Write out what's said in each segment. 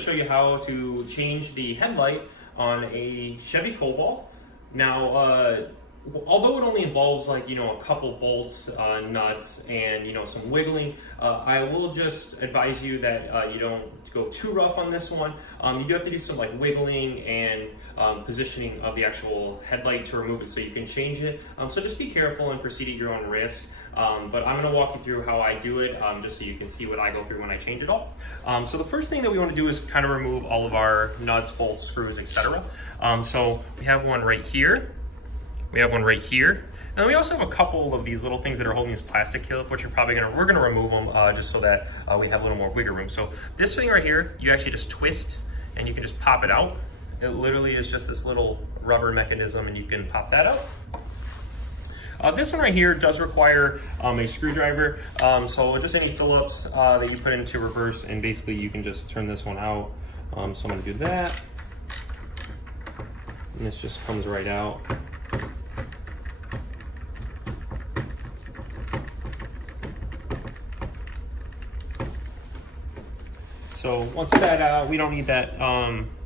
show you how to change the headlight on a Chevy Cobalt. Now, although it only involves like, a couple bolts, nuts, and, some wiggling, I will just advise you that you don't go too rough on this one. You do have to do some like wiggling and positioning of the actual headlight to remove it so you can change it. So just be careful and proceed at your own risk. But I'm gonna walk you through how I do it, just so you can see what I go through when I change it all. So the first thing that we wanna do is kind of remove all of our nuts, bolts, screws, etc. So we have one right here. We have one right here. And we also have a couple of these little things that are holding this plastic clip, which we're gonna remove them just so that we have a little more wiggle room. So this thing right here, you actually just twist and you can just pop it out. It literally is just this little rubber mechanism and you can pop that out. This one right here does require a screwdriver. So just any Phillips that you put into reverse, and basically you can just turn this one out. So I'm gonna do that. And this just comes right out. So once that, we don't need that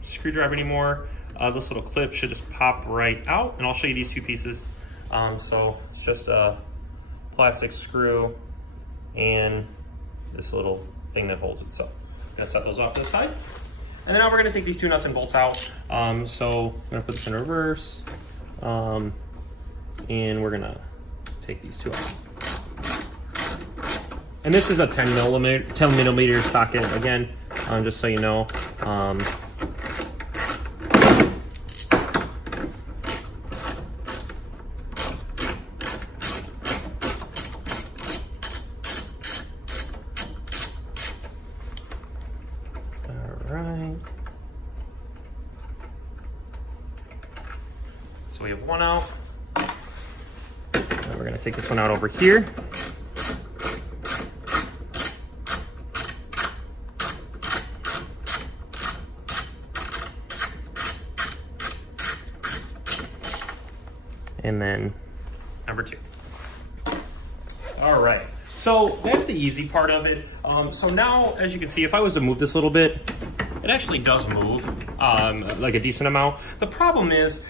screwdriver anymore. This little clip should just pop right out, and I'll show you these two pieces. So it's just a plastic screw and this little thing that holds it. So I'm gonna set those off to the side. And then now we're gonna take these two nuts and bolts out. So I'm gonna put this in reverse, and we're gonna take these two out. And this is a 10 millimeter socket again, just so you know. Alright. So we have one out. And we're gonna take this one out over here. And then number two. All right, so that's the easy part of it. So now, as you can see, if I was to move this a little bit, it actually does move like a decent amount. The problem is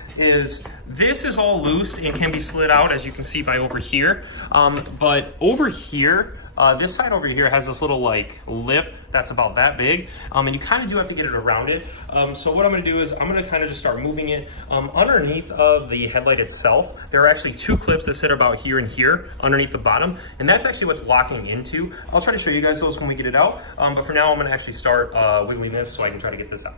this is all loose and can be slid out, as you can see by over here. But over here, this side over here has this little like lip that's about that big, and you kind of do have to get it around it. So what I'm going to do is I'm going to kind of just start moving it. Underneath of the headlight itself, there are actually two clips that sit about here and here underneath the bottom, and that's actually what's locking into. I'll try to show you guys those when we get it out, but for now I'm going to actually start wiggling this so I can try to get this out.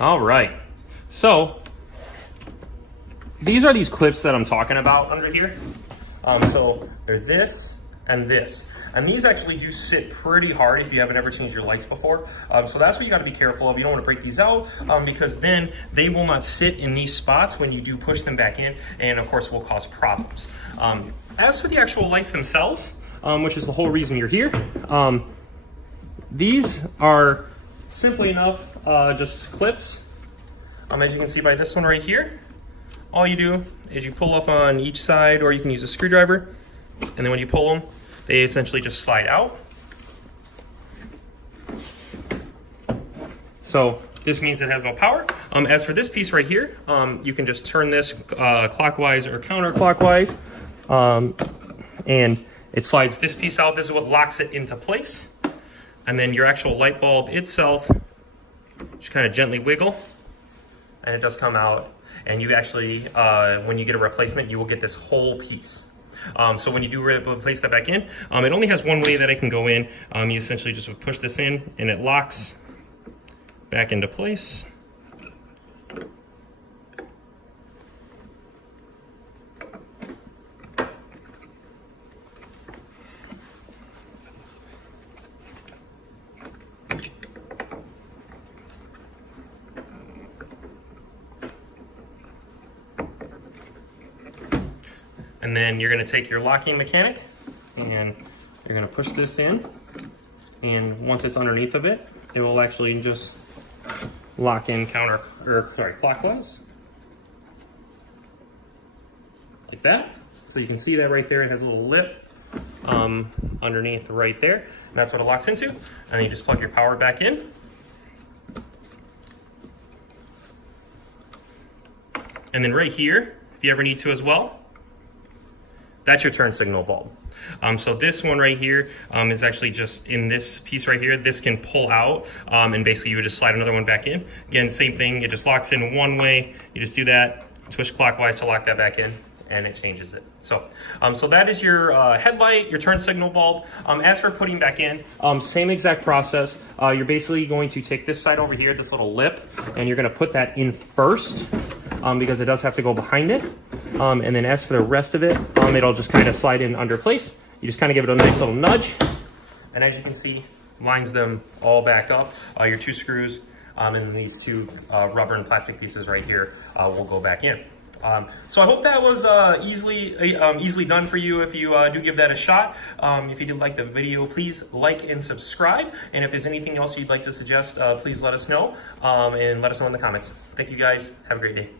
All right, so these are these clips that I'm talking about under here. So they're this and this. And these actually do sit pretty hard if you haven't ever changed your lights before. So that's what you gotta be careful of. You don't wanna break these out because then they will not sit in these spots when you do push them back in, and of course will cause problems. As for the actual lights themselves, which is the whole reason you're here, these are simply enough, just clips. As you can see by this one right here, all you do is you pull up on each side, or you can use a screwdriver, and then when you pull them, they essentially just slide out. So this means it has no power. As for this piece right here, you can just turn this clockwise or counterclockwise, and it slides this piece out. This is what locks it into place. And then your actual light bulb itself, just kind of gently wiggle, and it does come out. And you actually, when you get a replacement, you will get this whole piece. So when you do replace that back in, it only has one way that it can go in. You essentially just would push this in, and it locks back into place. And then you're going to take your locking mechanic and you're going to push this in, and once it's underneath of it, it will actually just lock in clockwise. Like that. So you can see that right there, it has a little lip underneath right there. And that's what it locks into. And then you just plug your power back in. And then right here, if you ever need to as well, that's your turn signal bulb. So this one right here is actually just in this piece right here. This can pull out and basically you would just slide another one back in. Again, same thing, it just locks in one way. You just do that, twist clockwise to lock that back in, and it changes it. So that is your headlight, your turn signal bulb. As for putting back in, same exact process. You're basically going to take this side over here, this little lip, and you're gonna put that in first because it does have to go behind it. And then as for the rest of it, it'll just kind of slide in under place. You just kind of give it a nice little nudge. And as you can see, lines them all back up. Your 2 screws and these 2 rubber and plastic pieces right here will go back in. So I hope that was easily done for you if you do give that a shot. If you did like the video, please like and subscribe. And if there's anything else you'd like to suggest, please let us know and let us know in the comments. Thank you guys. Have a great day.